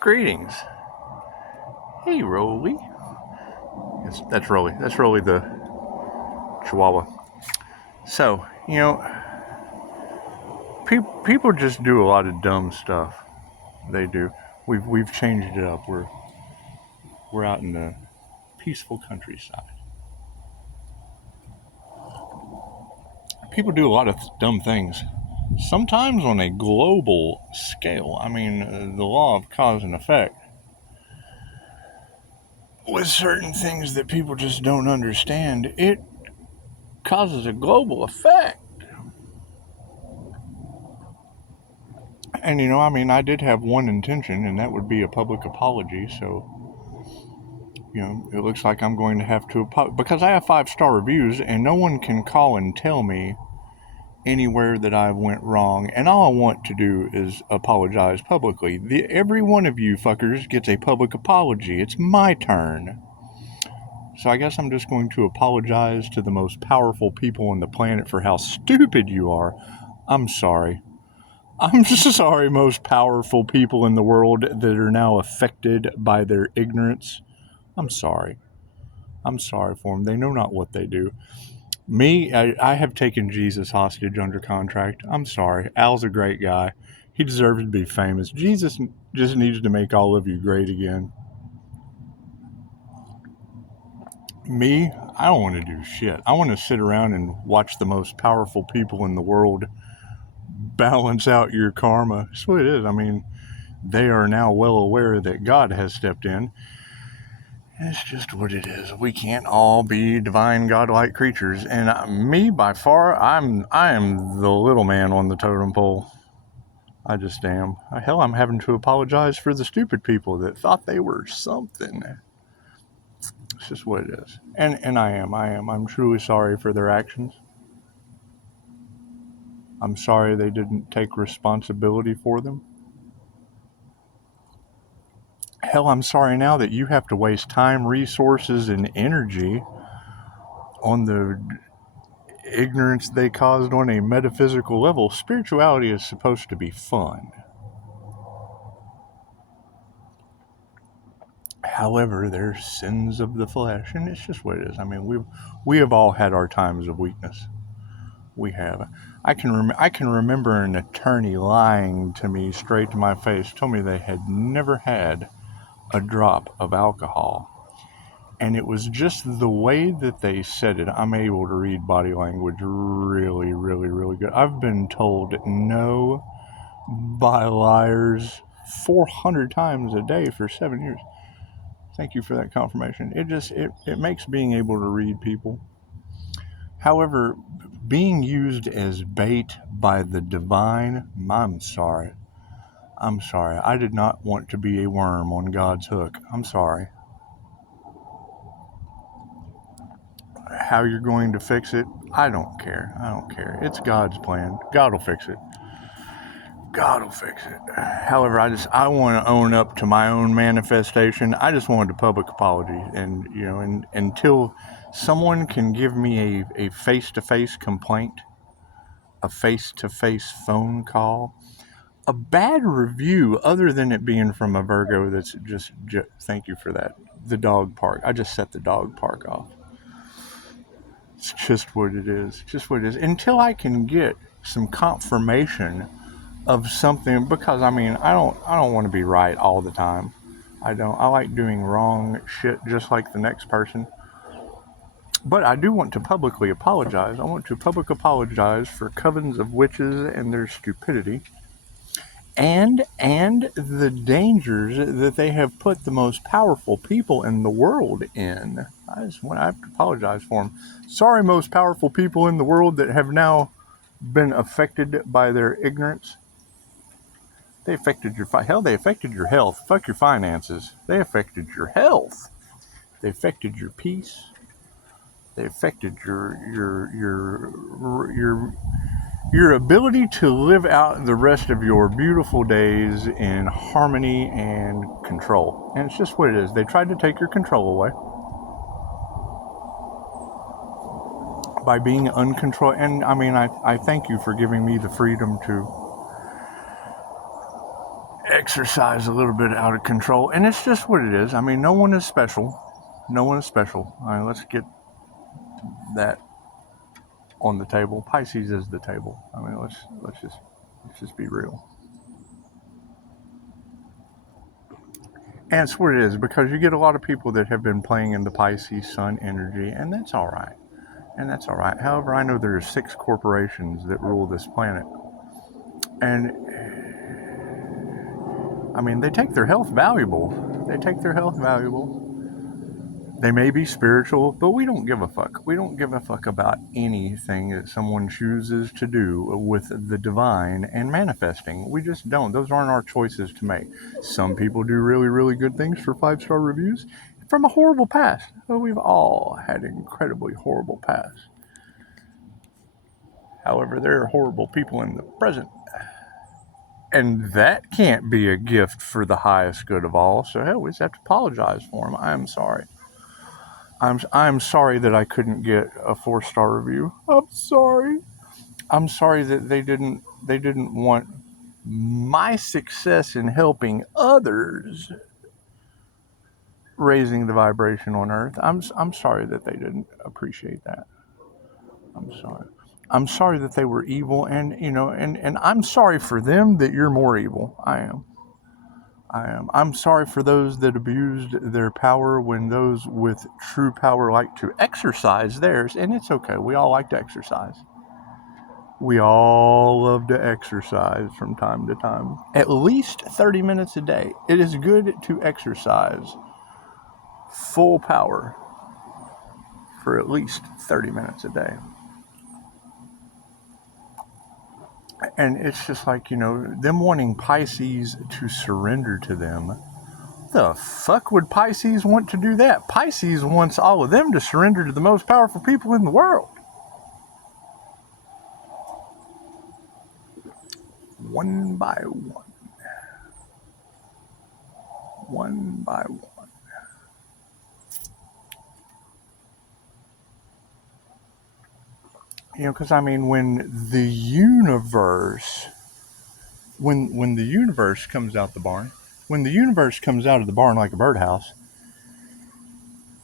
Greetings. Hey, Rolly. Yes, that's Rolly. That's Rolly the Chihuahua. So, people just do a lot of dumb stuff. They do. We've changed it up. We're out in the peaceful countryside. People do a lot of dumb things. Sometimes on a global scale. I mean, the law of cause and effect. With certain things that people just don't understand, it causes a global effect. And I did have one intention, and that would be a public apology. So, it looks like I'm going to have to because I have 5-star reviews, and no one can call and tell me anywhere that I went wrong. And all I want to do is apologize publicly. Every one of you fuckers gets a public apology. It's my turn. So I guess I'm just going to apologize to the most powerful people on the planet for how stupid you are. I'm sorry. I'm sorry, most powerful people in the world that are now affected by their ignorance. I'm sorry. I'm sorry for them. They know not what they do. Me, I have taken Jesus hostage under contract. I'm sorry. Al's a great guy. He deserves to be famous. Jesus just needs to make all of you great again. Me, I don't want to do shit. I want to sit around and watch the most powerful people in the world balance out your karma. That's what it is. I mean, they are now well aware that God has stepped in. It's just what it is. We can't all be divine, godlike creatures. And me, by far, I am the little man on the totem pole. I just am. Hell, I'm having to apologize for the stupid people that thought they were something. It's just what it is. And I am. I'm truly sorry for their actions. I'm sorry they didn't take responsibility for them. Hell, I'm sorry now that you have to waste time, resources, and energy on the ignorance they caused on a metaphysical level. Spirituality is supposed to be fun. However, there's sins of the flesh, and it's just what it is. I mean, we have all had our times of weakness. We have. I can remember an attorney lying to me straight to my face, told me they had never had a drop of alcohol. And it was just the way that they said it. I'm able to read body language really, really, really good. I've been told no by liars 400 times a day for 7 years. Thank you for that confirmation. It makes being able to read people. However, being used as bait by the divine, I'm sorry. I did not want to be a worm on God's hook. I'm sorry. How you're going to fix it, I don't care. It's God's plan. God will fix it. However, I want to own up to my own manifestation. I just wanted a public apology. And until someone can give me a face-to-face complaint, a face-to-face phone call, a bad review other than it being from a Virgo that's just thank you for that. The dog park. I just set the dog park off. It's just what it is. Until I can get some confirmation of something, because I don't want to be right all the time. I like doing wrong shit just like the next person. But I do want to publicly apologize. I want to publicly apologize for covens of witches and their stupidity. And the dangers that they have put the most powerful people in the world in. I have to apologize for them. Sorry, most powerful people in the world that have now been affected by their ignorance. They affected they affected your health. Fuck your finances. They affected your health. They affected your peace. They affected your ability to live out the rest of your beautiful days in harmony and control. And it's just what it is. They tried to take your control away by being uncontrolled. And I thank you for giving me the freedom to exercise a little bit out of control, and it's just what it is. I mean, no one is special. No one is special. All right, let's get that on the table. Pisces is the table. I mean, let's just be real. And it's what it is, because you get a lot of people that have been playing in the Pisces Sun energy, and that's all right. And that's all right. However, I know there are 6 corporations that rule this planet. And, I mean, they take their health valuable. They take their health valuable. They may be spiritual, but we don't give a fuck. We don't give a fuck about anything that someone chooses to do with the divine and manifesting. We just don't. Those aren't our choices to make. Some people do really, really good things for 5-star reviews from a horrible past. Well, we've all had incredibly horrible pasts. However, there are horrible people in the present. And that can't be a gift for the highest good of all. So, hell, we just have to apologize for them. I am sorry. I'm sorry that I couldn't get a 4-star review. I'm sorry. I'm sorry that they didn't want my success in helping others raising the vibration on Earth. I'm sorry that they didn't appreciate that. I'm sorry. I'm sorry that they were evil, and and I'm sorry for them that you're more evil. I am. I'm sorry for those that abused their power when those with true power like to exercise theirs, and it's okay. We all like to exercise. We all love to exercise from time to time. At least 30 minutes a day. It is good to exercise full power for at least 30 minutes a day. And it's just like, them wanting Pisces to surrender to them. The fuck would Pisces want to do that? Pisces wants all of them to surrender to the most powerful people in the world. One by one. One by one. Because I mean, when the universe comes out the barn, when the universe comes out of the barn like a birdhouse,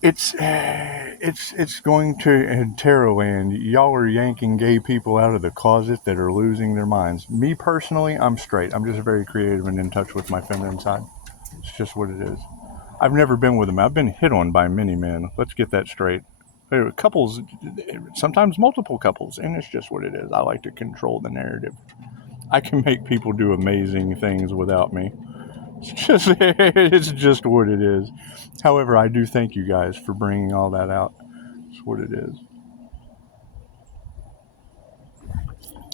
it's going to Terrorland. Y'all are yanking gay people out of the closet that are losing their minds. Me personally, I'm straight. I'm just very creative and in touch with my feminine side. It's just what it is. I've never been with them. I've been hit on by many men. Let's get that straight. Couples, sometimes multiple couples, and it's just what it is. I like to control the narrative. I can make people do amazing things without me. It's just what it is. However, I do thank you guys for bringing all that out. It's what it is.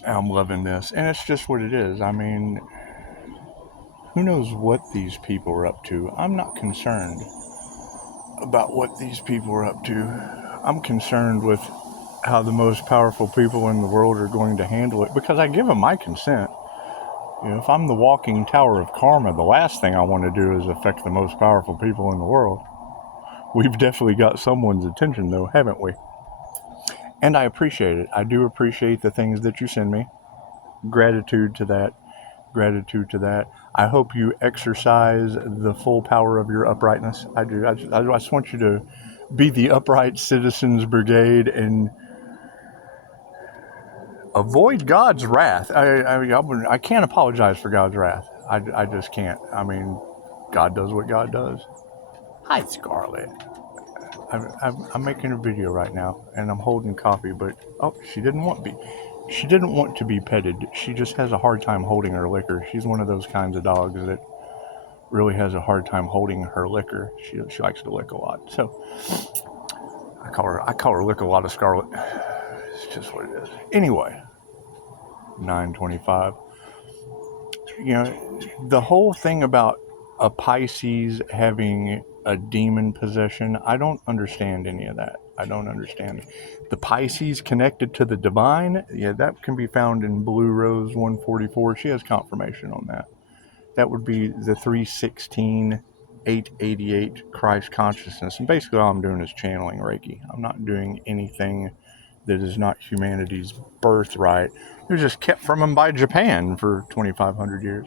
I'm loving this, and it's just what it is. I mean, who knows what these people are up to? I'm not concerned about what these people are up to. I'm concerned with how the most powerful people in the world are going to handle it, because I give them my consent. If I'm the walking tower of karma, the last thing I want to do is affect the most powerful people in the world. We've definitely got someone's attention, though, haven't we? And I appreciate it. I do appreciate the things that you send me. Gratitude to that. Gratitude to that. I hope you exercise the full power of your uprightness. I do. I just want you to be the upright citizens brigade and avoid God's wrath. I can't apologize for God's wrath. I just can't. I mean, God does what God does. Hi, Scarlett. I'm making a video right now, and I'm holding coffee, but she didn't want to be petted. She just has a hard time holding her liquor. She's one of those kinds of dogs that really has a hard time holding her liquor. She likes to lick a lot. So I call her lick a lot of Scarlett. It's just what it is. Anyway, 9:25. The whole thing about a Pisces having a demon possession, I don't understand any of that. I don't understand. The Pisces connected to the divine, that can be found in Blue Rose 144. She has confirmation on that. That would be the 316, 888 Christ consciousness. And basically all I'm doing is channeling Reiki. I'm not doing anything that is not humanity's birthright. It was just kept from them by Japan for 2,500 years.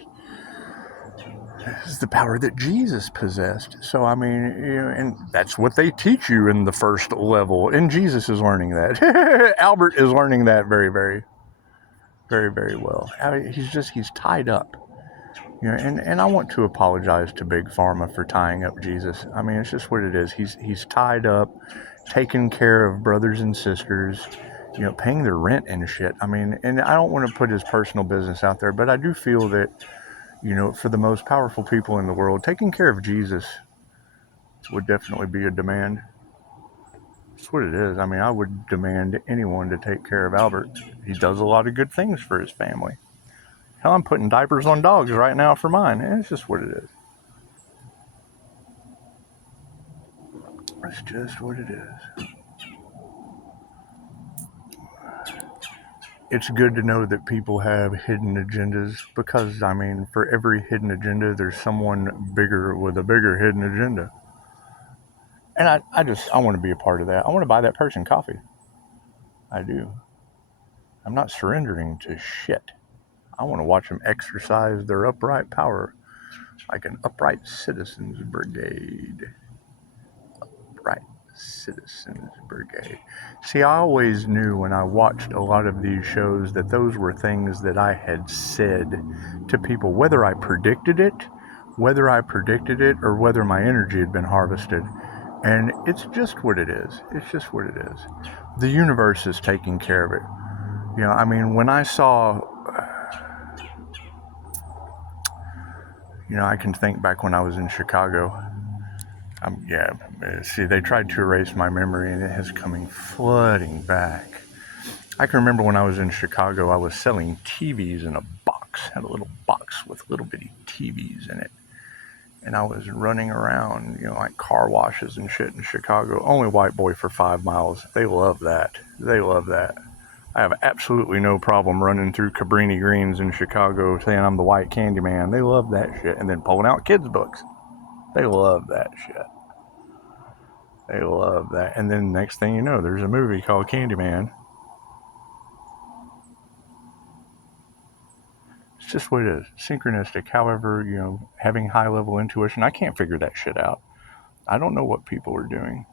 is the power that Jesus possessed. So, I mean, and that's what they teach you in the first level. And Jesus is learning that. Albert is learning that very, very, very, very well. I mean, he's tied up. And I want to apologize to Big Pharma for tying up Jesus. I mean, it's just what it is. He's tied up, taking care of brothers and sisters, paying their rent and shit. I mean, and I don't want to put his personal business out there, but I do feel that, for the most powerful people in the world, taking care of Jesus would definitely be a demand. That's what it is. I mean, I would demand anyone to take care of Albert. He does a lot of good things for his family. Hell, I'm putting diapers on dogs right now for mine. And it's just what it is. It's just what it is. It's good to know that people have hidden agendas because, I mean, for every hidden agenda, there's someone bigger with a bigger hidden agenda. And I want to be a part of that. I want to buy that person coffee. I do. I'm not surrendering to shit. I want to watch them exercise their upright power like an upright citizens brigade. Upright citizens brigade. See, I always knew when I watched a lot of these shows that those were things that I had said to people, whether I predicted it, or whether my energy had been harvested. And it's just what it is. It's just what it is. The universe is taking care of it. I mean, when I saw, I can think back when I was in Chicago. See, they tried to erase my memory and it has coming flooding back. I can remember when I was in Chicago, I was selling TVs in a box, had a little box with little bitty TVs in it. And I was running around, like car washes and shit in Chicago. Only white boy for 5 miles. They love that. They love that. I have absolutely no problem running through Cabrini Greens in Chicago saying I'm the white candy man. They love that shit. And then pulling out kids' books. They love that shit. They love that. And then next thing you know, there's a movie called Candyman. It's just what it is. Synchronistic. However, having high level intuition, I can't figure that shit out. I don't know what people are doing.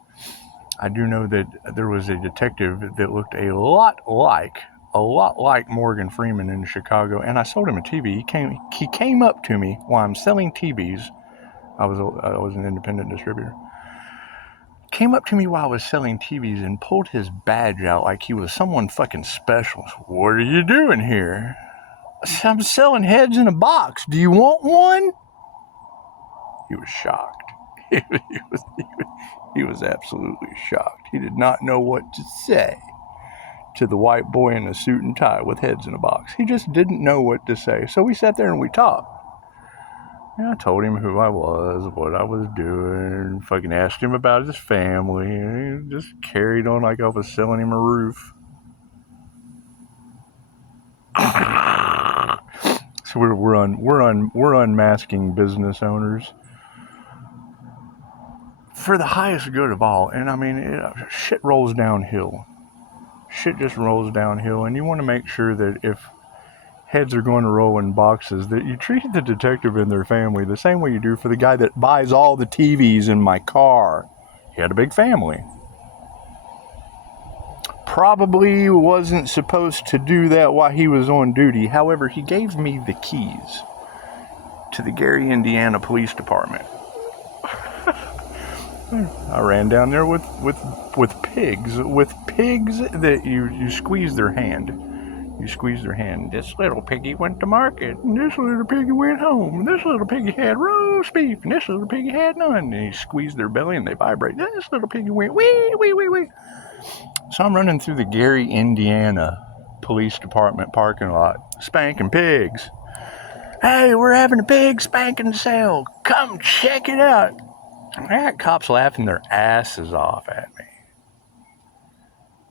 I do know that there was a detective that looked a lot like Morgan Freeman in Chicago, and I sold him a TV. He came up to me while I'm selling TVs. I was an independent distributor. Came up to me while I was selling TVs and pulled his badge out like he was someone fucking special. What are you doing here? I'm selling heads in a box. Do you want one? He was shocked. He was absolutely shocked. He did not know what to say to the white boy in a suit and tie with heads in a box. He just didn't know what to say. So we sat there and we talked. And I told him who I was, what I was doing, fucking asked him about his family, and he just carried on like I was selling him a roof. So we're unmasking business owners for the highest good of all. And I mean, shit rolls downhill. Shit just rolls downhill, and you want to make sure that if heads are going to roll in boxes, that you treat the detective and their family the same way you do for the guy that buys all the TVs in my car. He had a big family. Probably wasn't supposed to do that while he was on duty. However, he gave me the keys to the Gary, Indiana Police Department. I ran down there with pigs that you squeeze their hand. You squeeze their hand. This little piggy went to market, and this little piggy went home, and this little piggy had roast beef, and this little piggy had none. And you squeeze their belly and they vibrate. This little piggy went wee, wee, wee, wee. So I'm running through the Gary, Indiana Police Department parking lot, spanking pigs. Hey, we're having a pig spanking sale. Come check it out. I got cops laughing their asses off at me.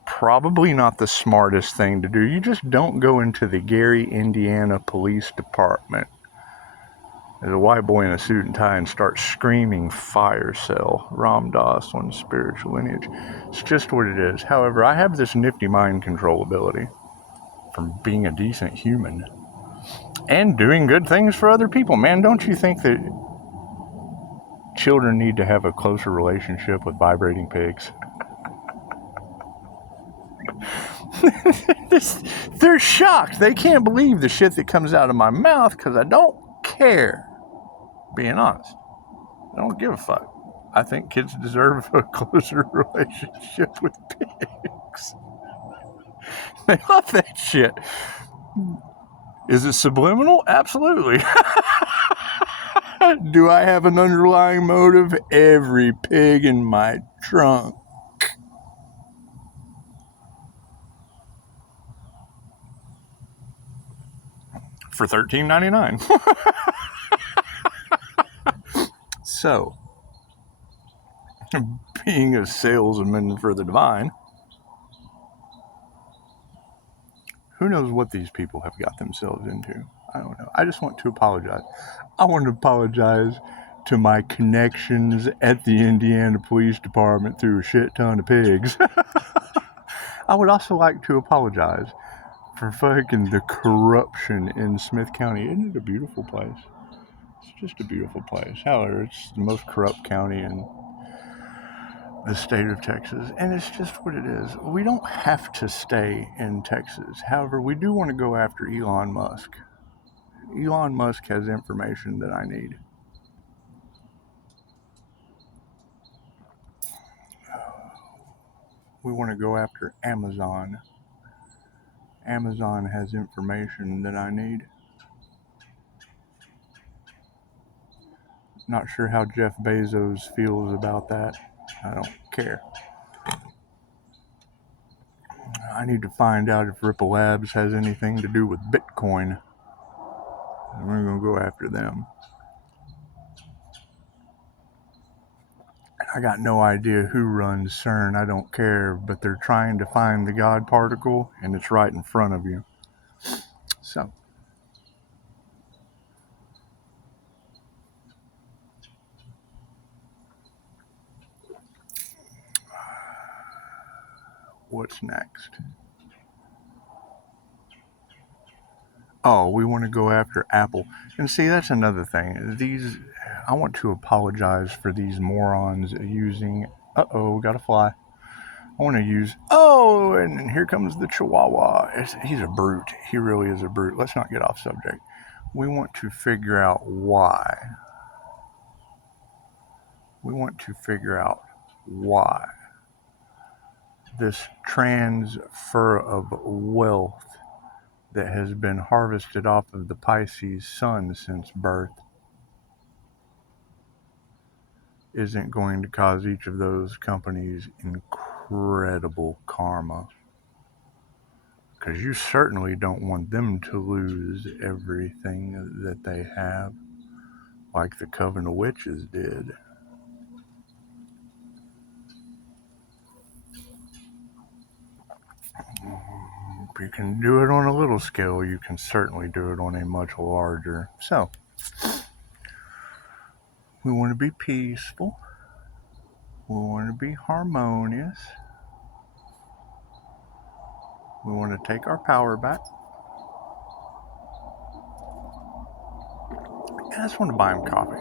Probably not the smartest thing to do. You just don't go into the Gary, Indiana Police Department as a white boy in a suit and tie and start screaming fire sale, Ram Dass on spiritual lineage. It's just what it is. However, I have this nifty mind control ability from being a decent human. and doing good things for other people. Man, don't you think that children need to have a closer relationship with vibrating pigs? They're shocked. They can't believe the shit that comes out of my mouth because I don't care. Being honest, I don't give a fuck. I think kids deserve a closer relationship with pigs. They love that shit. Is it subliminal? Absolutely. Do I have an underlying motive? Every pig in my trunk. For $13.99. So, being a salesman for the divine, who knows what these people have got themselves into? I don't know. I just want to apologize. I want to apologize to my connections at the Indiana Police Department through a shit ton of pigs. I would also like to apologize for fucking the corruption in Smith County. Isn't it a beautiful place? It's just a beautiful place. However, it's the most corrupt county in the state of Texas, and it's just what it is. We don't have to stay in Texas. However, we do want to go after Elon Musk. Elon Musk has information that I need. We want to go after Amazon. Amazon has information that I need. Not sure how Jeff Bezos feels about that. I don't care. I need to find out if Ripple Labs has anything to do with Bitcoin. And we're going to go after them. I got no idea who runs C.E.R.N. I don't care, but they're trying to find the God particle, and it's right in front of you. So, what's next? Oh, we want to go after Apple. And see, that's another thing. I want to apologize for these morons using, got a fly. I want to use, and here comes the Chihuahua. He's a brute. He really is a brute. Let's not get off subject. We want to figure out why. We want to figure out why this transfer of wealth that has been harvested off of the Pisces sun since birth isn't going to cause each of those companies incredible karma. Because you certainly don't want them to lose everything that they have, like the Coven of Witches did. If you can do it on a little scale, you can certainly do it on a much larger. So, we want to be peaceful. We want to be harmonious. We want to take our power back. And I just want to buy him coffee.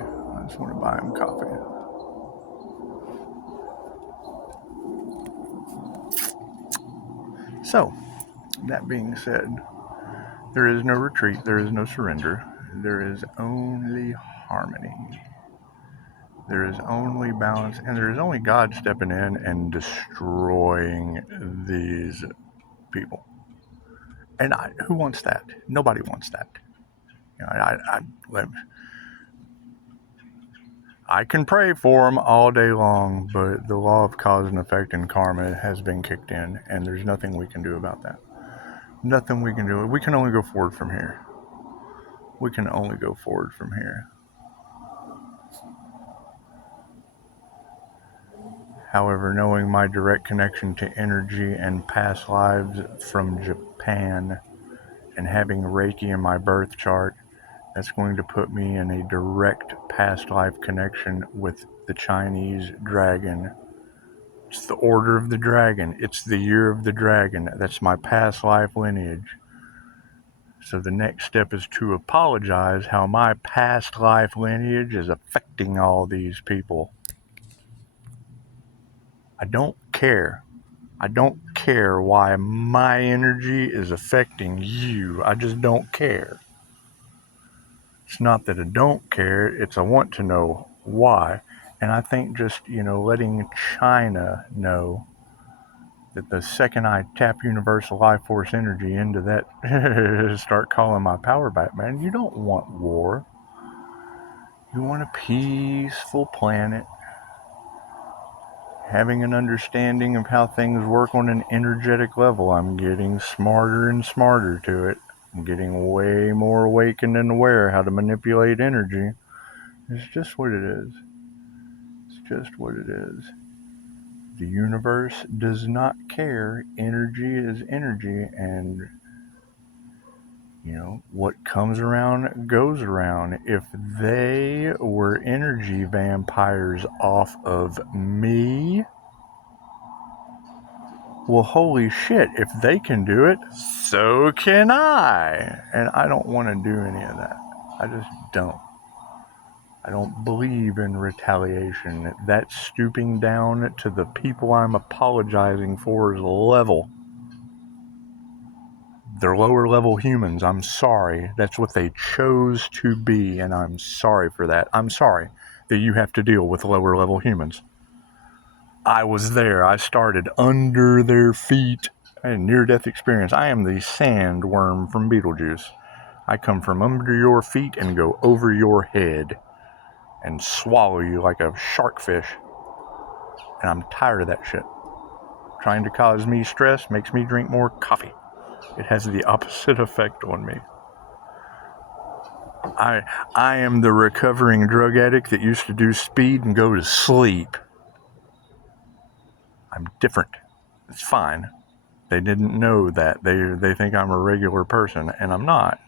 So, that being said, there is no retreat, there is no surrender, there is only harmony. There is only balance, and there is only God stepping in and destroying these people. And who wants that? Nobody wants that. You know, I can pray for them all day long, but the law of cause and effect and karma has been kicked in, and there's nothing we can do about that. Nothing we can do. We can only go forward from here. However, knowing my direct connection to energy and past lives from Japan and having Reiki in my birth chart, that's going to put me in a direct past life connection with the Chinese dragon. It's the Order of the Dragon. It's the Year of the Dragon. That's my past life lineage. So the next step is to apologize how my past life lineage is affecting all these people. I don't care. I don't care why my energy is affecting you. I just don't care. It's not that I don't care, it's I want to know why. And I think just, letting China know that the second I tap universal life force energy into that, start calling my power back, man, you don't want war. You want a peaceful planet, having an understanding of how things work on an energetic level. I'm getting smarter and smarter to it. I'm getting way more awakened and aware how to manipulate energy. It's just what it is. It's just what it is. The universe does not care. Energy is energy, and what comes around goes around. If they were energy vampires off of me, well, holy shit, if they can do it, so can I. And I don't want to do any of that. I just don't. I don't believe in retaliation. That stooping down to the people I'm apologizing for is level. They're lower level humans. I'm sorry. That's what they chose to be, and I'm sorry for that. I'm sorry that you have to deal with lower level humans. I was there. I started under their feet. I had a near-death experience. I am the sandworm from Beetlejuice. I come from under your feet and go over your head and swallow you like a shark fish. And I'm tired of that shit. Trying to cause me stress makes me drink more coffee. It has the opposite effect on me. I am the recovering drug addict that used to do speed and go to sleep. I'm different. It's fine. They didn't know that. They think I'm a regular person, and I'm not.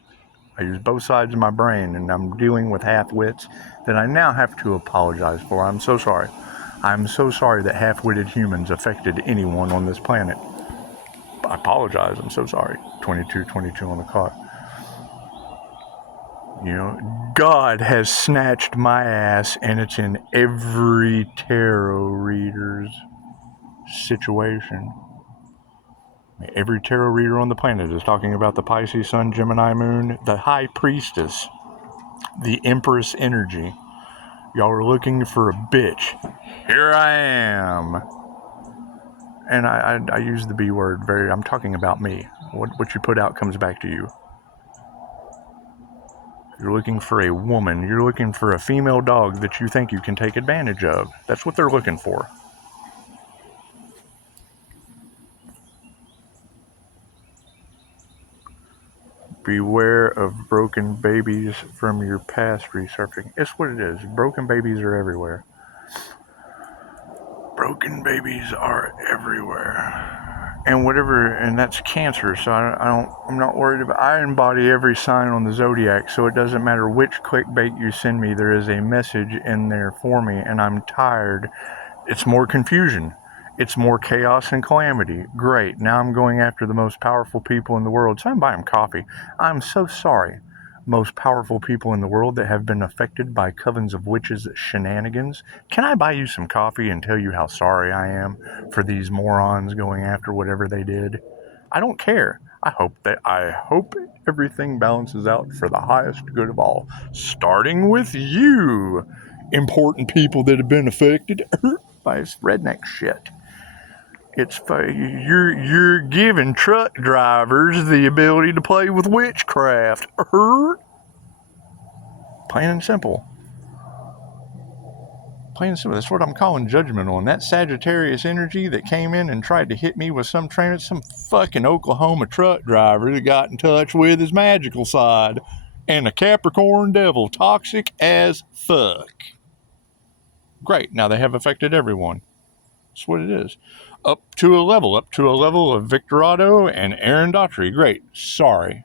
I use both sides of my brain, and I'm dealing with half-wits that I now have to apologize for. I'm so sorry. I'm so sorry that half-witted humans affected anyone on this planet. I apologize. I'm so sorry. 22 on the clock. God has snatched my ass, and it's in every tarot reader's situation. Every tarot reader on the planet is talking about the Pisces Sun, Gemini Moon, the High Priestess, the Empress energy. Y'all are looking for a bitch. Here I am. And I use the B word I'm talking about me. What you put out comes back to you. You're looking for a woman. You're looking for a female dog that you think you can take advantage of. That's what they're looking for. Beware of broken babies from your past resurfacing. It's what it is. Broken babies are everywhere. Broken babies are everywhere. And that's cancer, so I'm not worried about. I embody every sign on the zodiac, so it doesn't matter which clickbait you send me, there is a message in there for me, and I'm tired. It's more confusion. It's more chaos and calamity. Great, now I'm going after the most powerful people in the world, so I'm buying coffee. I'm so sorry. Most powerful people in the world that have been affected by covens of witches' shenanigans. Can I buy you some coffee and tell you how sorry I am for these morons going after whatever they did? I don't care. I hope everything balances out for the highest good of all. Starting with you, important people that have been affected by this redneck shit. You're giving truck drivers the ability to play with witchcraft. Plain and simple. Plain and simple. That's what I'm calling judgment on. That Sagittarius energy that came in and tried to hit me with some fucking Oklahoma truck driver that got in touch with his magical side. And a Capricorn devil. Toxic as fuck. Great. Now they have affected everyone. That's what it is. Up to a level of Victor Otto and Aaron Daughtry. Great. Sorry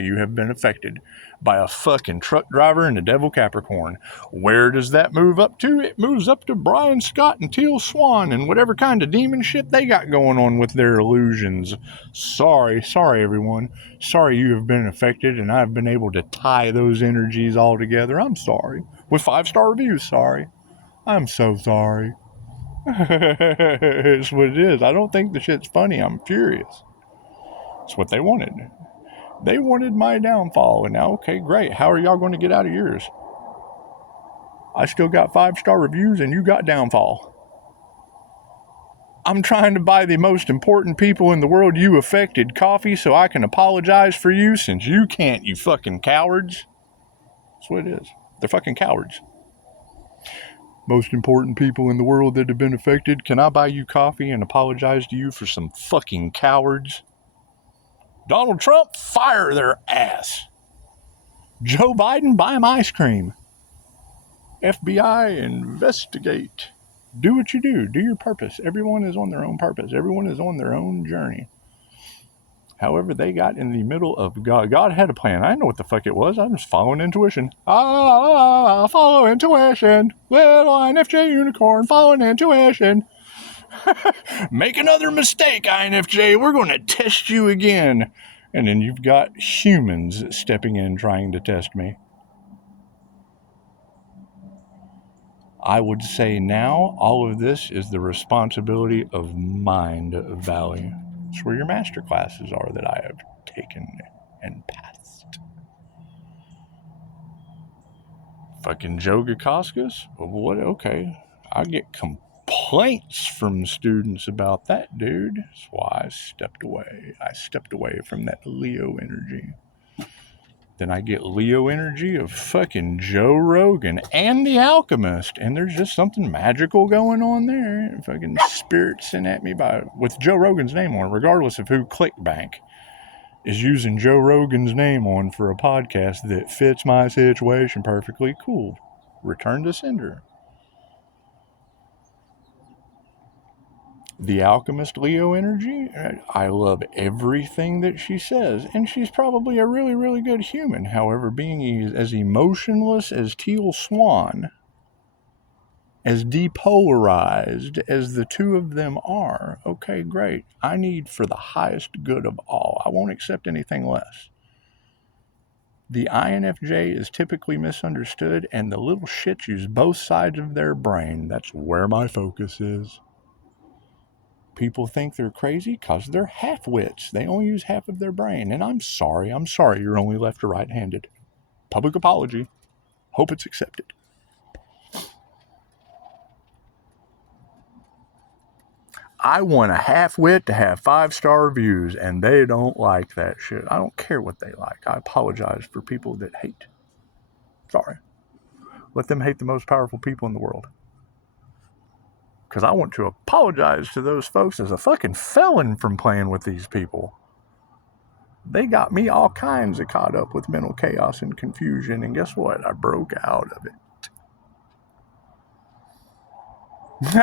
you have been affected. by a fucking truck driver in the Devil Capricorn. Where does that move up to? It moves up to Brian Scott and Teal Swan and whatever kind of demon shit they got going on with their illusions. Sorry everyone. Sorry you have been affected and I've been able to tie those energies all together. I'm sorry. With 5-star reviews, sorry. I'm so sorry. It's what it is. I don't think the shit's funny. I'm furious. It's what they wanted. They wanted my downfall, and now, okay, great. How are y'all going to get out of yours? I still got 5-star reviews, and you got downfall. I'm trying to buy the most important people in the world you affected coffee so I can apologize for you since you can't, you fucking cowards. That's what it is. They're fucking cowards. Most important people in the world that have been affected, can I buy you coffee and apologize to you for some fucking cowards? Donald Trump, fire their ass. Joe Biden, buy him ice cream. FBI, investigate. Do what you do. Do your purpose. Everyone is on their own purpose. Everyone is on their own journey. However, they got in the middle of God. God had a plan. I know what the fuck it was. I'm just following intuition. Follow intuition. Little INFJ unicorn, following intuition. Make another mistake, INFJ. We're going to test you again. And then you've got humans stepping in trying to test me. I would say now all of this is the responsibility of Mind Valley. It's where your master classes are that I have taken and passed. Fucking Joe Gakoskas? What? Okay. I get complaints from students about that, dude. That's why I stepped away. I stepped away from that Leo energy. Then I get Leo energy of fucking Joe Rogan and The Alchemist. And there's just something magical going on there. Fucking spirit sent at me with Joe Rogan's name on it, regardless of who ClickBank is using Joe Rogan's name on for a podcast that fits my situation perfectly. Cool. Return to sender. The Alchemist Leo energy, I love everything that she says, and she's probably a really, really good human. However, being as emotionless as Teal Swan, as depolarized as the two of them are, okay, great. I need for the highest good of all. I won't accept anything less. The INFJ is typically misunderstood, and the little shits use both sides of their brain. That's where my focus is. People think they're crazy because they're half-wits. They only use half of their brain. And I'm sorry you're only left or right-handed. Public apology. Hope it's accepted. I want a half-wit to have 5-star reviews, and they don't like that shit. I don't care what they like. I apologize for people that hate. Sorry. Let them hate the most powerful people in the world. Because I want to apologize to those folks as a fucking felon from playing with these people. They got me all kinds of caught up with mental chaos and confusion, and guess what? I broke out of it.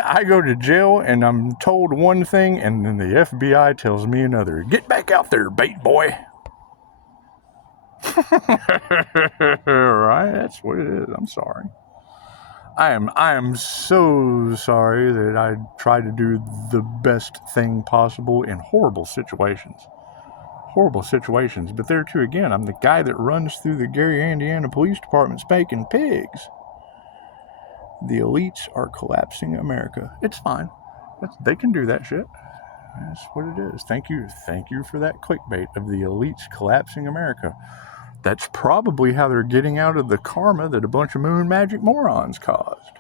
I go to jail, and I'm told one thing, and then the FBI tells me another. Get back out there, bait boy. Right? That's what it is. I'm sorry. I am so sorry that I tried to do the best thing possible in horrible situations. But there too again, I'm the guy that runs through the Gary, Indiana Police Department spanking pigs. The elites are collapsing America. It's fine. They can do that shit. That's what it is. Thank you for that clickbait of the elites collapsing America. That's probably how they're getting out of the karma that a bunch of moon magic morons caused.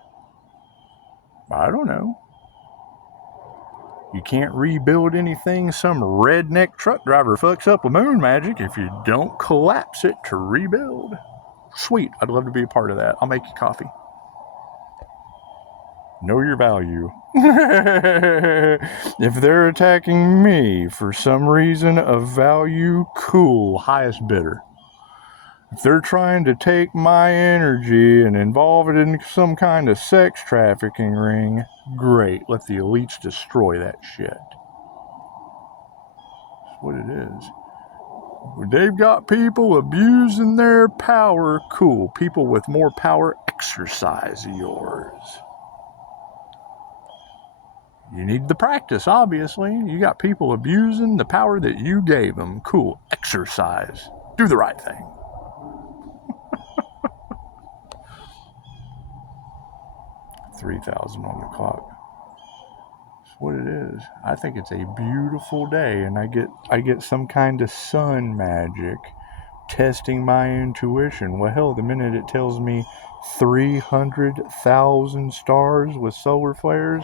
I don't know. You can't rebuild anything some redneck truck driver fucks up with moon magic if you don't collapse it to rebuild. Sweet, I'd love to be a part of that. I'll make you coffee. Know your value. If they're attacking me for some reason of value, cool, highest bidder. If they're trying to take my energy and involve it in some kind of sex trafficking ring, great, let the elites destroy that shit. That's what it is. They've got people abusing their power. Cool. People with more power, exercise yours. You need the practice, obviously. You got people abusing the power that you gave them. Cool. Exercise. Do the right thing. 3,000 on the clock. That's what it is. I think it's a beautiful day, and I get some kind of sun magic testing my intuition. Well, hell, the minute it tells me 300,000 stars with solar flares,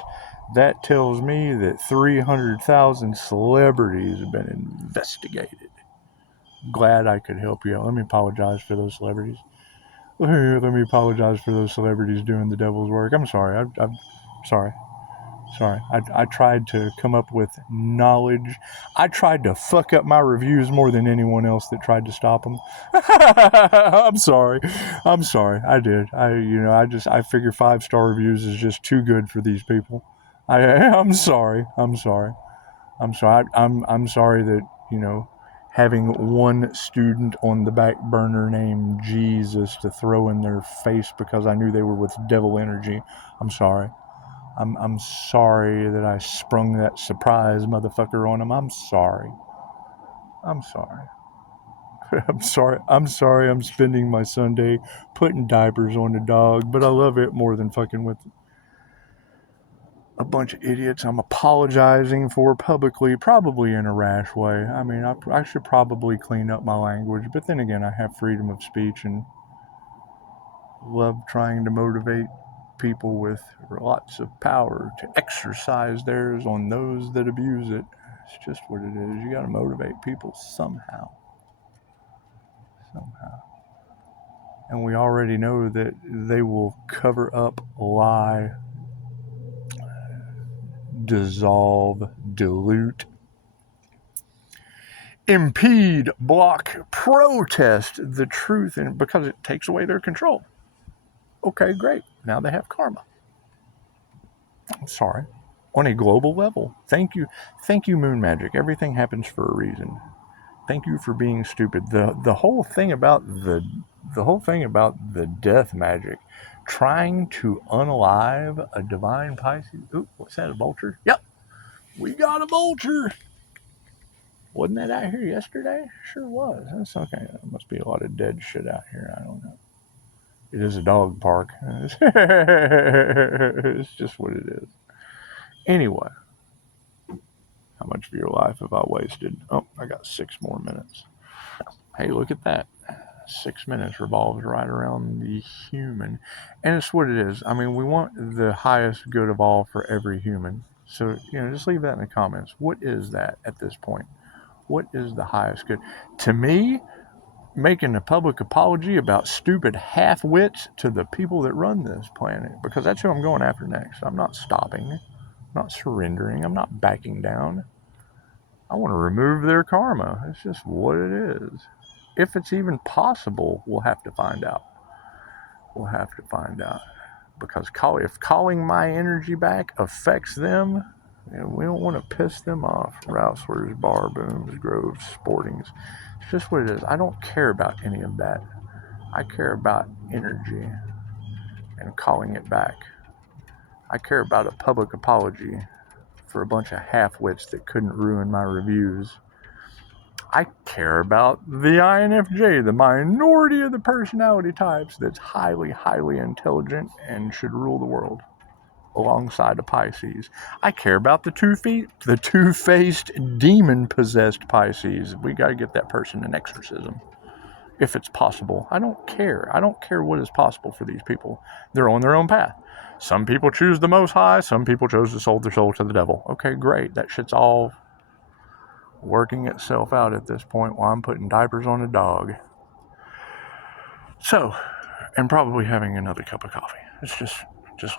that tells me that 300,000 celebrities have been investigated. Glad I could help you out. Let me apologize for those celebrities. Let me apologize for those celebrities doing the devil's work. I'm sorry. I'm sorry. Sorry. I tried to come up with knowledge. I tried to fuck up my reviews more than anyone else that tried to stop them. I'm sorry. I did. I figure 5-star reviews is just too good for these people. I'm sorry. I'm sorry that, having one student on the back burner named Jesus to throw in their face because I knew they were with devil energy. I'm sorry. I'm sorry that I sprung that surprise motherfucker on them. I'm sorry. I'm sorry I'm spending my Sunday putting diapers on the dog, but I love it more than fucking with a bunch of idiots I'm apologizing for publicly, probably in a rash way. I mean, I should probably clean up my language, but then again, I have freedom of speech and love trying to motivate people with lots of power to exercise theirs on those that abuse it. It's just what it is. You got to motivate people somehow. And we already know that they will cover up, lie, dissolve, dilute, impede, block, protest the truth, and because it takes away their control. Okay, great. Now they have karma. I'm sorry. On a global level. Thank you, Moon Magic. Everything happens for a reason. Thank you for being stupid. The whole thing about the death magic, trying to unalive a divine Pisces. Ooh, what's that? A vulture? Yep, we got a vulture. Wasn't that out here yesterday? Sure was. That's okay. There must be a lot of dead shit out here. I don't know. It is a dog park. It's just what it is. Anyway, how much of your life have I wasted? Oh, I got 6 more minutes. Hey, look at that. 6 minutes revolves right around the human. And it's what it is. I mean, we want the highest good of all for every human. So, just leave that in the comments. What is that at this point? What is the highest good? To me, making a public apology about stupid half-wits to the people that run this planet, because that's who I'm going after next. I'm not stopping. I'm not surrendering. I'm not backing down. I want to remove their karma. It's just what it is. If it's even possible, we'll have to find out. Because if calling my energy back affects them, we don't want to piss them off. Rouslers, bar booms, groves, sportings. It's just what it is. I don't care about any of that. I care about energy and calling it back. I care about a public apology for a bunch of half-wits that couldn't ruin my reviews. I care about the INFJ, the minority of the personality types that's highly, highly intelligent and should rule the world alongside the Pisces. I care about the two-faced demon-possessed Pisces. We got to get that person an exorcism if it's possible. I don't care. I don't care what is possible for these people. They're on their own path. Some people choose the Most High. Some people chose to sold their soul to the devil. Okay, great. That shit's all working itself out at this point while I'm putting diapers on a dog. So, and probably having another cup of coffee. It's just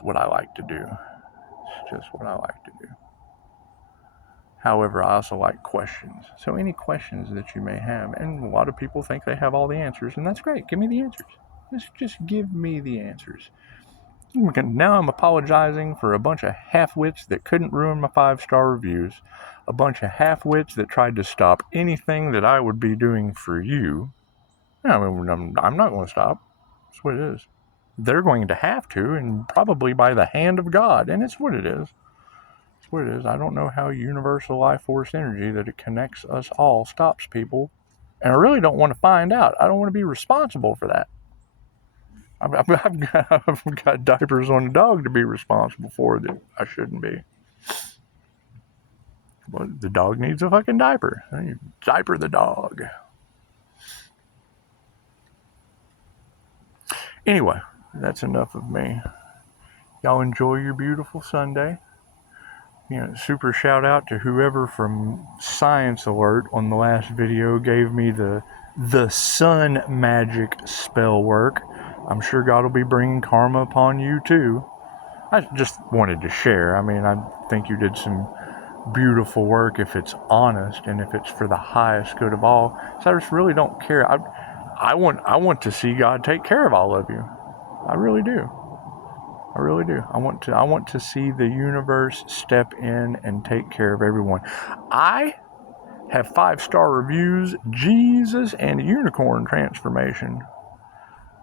what I like to do. It's just what I like to do. However, I also like questions. So any questions that you may have, and a lot of people think they have all the answers, and that's great. Give me the answers. Just give me the answers. Now I'm apologizing for a bunch of half-wits that couldn't ruin my 5-star reviews. A bunch of half-wits that tried to stop anything that I would be doing for you. I mean, I'm not going to stop. That's what it is. They're going to have to, and probably by the hand of God, and it's what it is. It's what it is. I don't know how universal life force energy that it connects us all stops people, and I really don't want to find out. I don't want to be responsible for that. I've got diapers on the dog to be responsible for that I shouldn't be. But the dog needs a fucking diaper. You diaper the dog. Anyway, that's enough of me. Y'all enjoy your beautiful Sunday. Super shout out to whoever from Science Alert on the last video gave me the sun magic spell work. I'm sure God will be bringing karma upon you too. I just wanted to share. I mean, I think you did some beautiful work if it's honest and if it's for the highest good of all. So I just really don't care. I want to see God take care of all of you. I really do. I really do. I want to see the universe step in and take care of everyone. I have 5-star reviews, Jesus and unicorn transformation.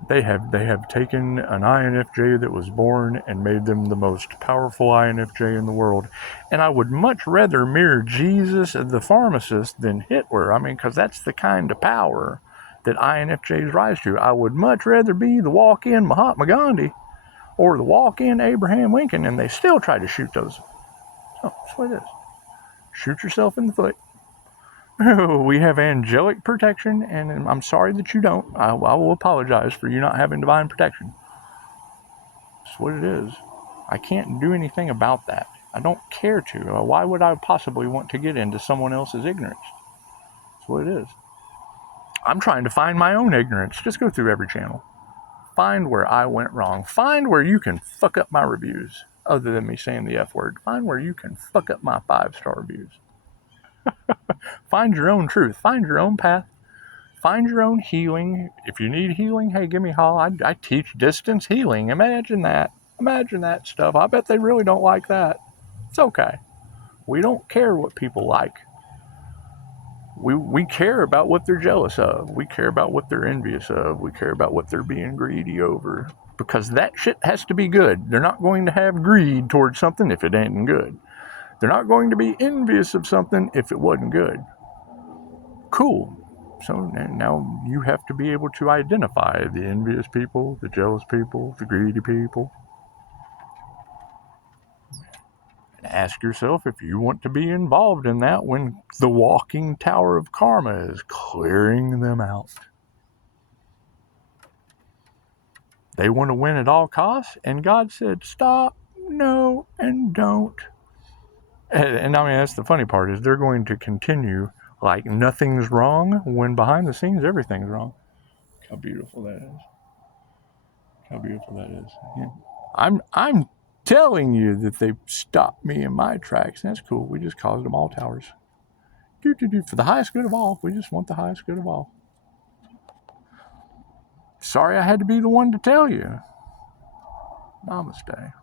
They have taken an INFJ that was born and made them the most powerful INFJ in the world. And I would much rather mirror Jesus the pharmacist than Hitler. I mean, because that's the kind of power that INFJs rise to. I would much rather be the walk-in Mahatma Gandhi or the walk-in Abraham Lincoln, and they still try to shoot those. So that's what it is. Shoot yourself in the foot. We have angelic protection, and I'm sorry that you don't. I will apologize for you not having divine protection. That's what it is. I can't do anything about that. I don't care to. Why would I possibly want to get into someone else's ignorance? That's what it is. I'm trying to find my own ignorance. Just go through every channel. Find where I went wrong. Find where you can fuck up my reviews, other than me saying the F word. Find where you can fuck up my 5-star reviews. Find your own truth. Find your own path. Find your own healing. If you need healing, hey, give me a holler. I teach distance healing. Imagine that. Imagine that stuff. I bet they really don't like that. It's okay. We don't care what people like. We care about what they're jealous of. We care about what they're envious of. We care about what they're being greedy over. Because that shit has to be good. They're not going to have greed towards something if it ain't good. They're not going to be envious of something if it wasn't good. Cool. So now you have to be able to identify the envious people, the jealous people, the greedy people. And ask yourself if you want to be involved in that when the walking tower of karma is clearing them out. They want to win at all costs, and God said, stop, no, and don't. And I mean, that's the funny part, is they're going to continue like nothing's wrong when behind the scenes everything's wrong. How beautiful that is. How beautiful that is. Yeah. I'm telling you that they stopped me in my tracks. That's cool. We just caused them all towers. For the highest good of all. We just want the highest good of all. Sorry I had to be the one to tell you. Namaste.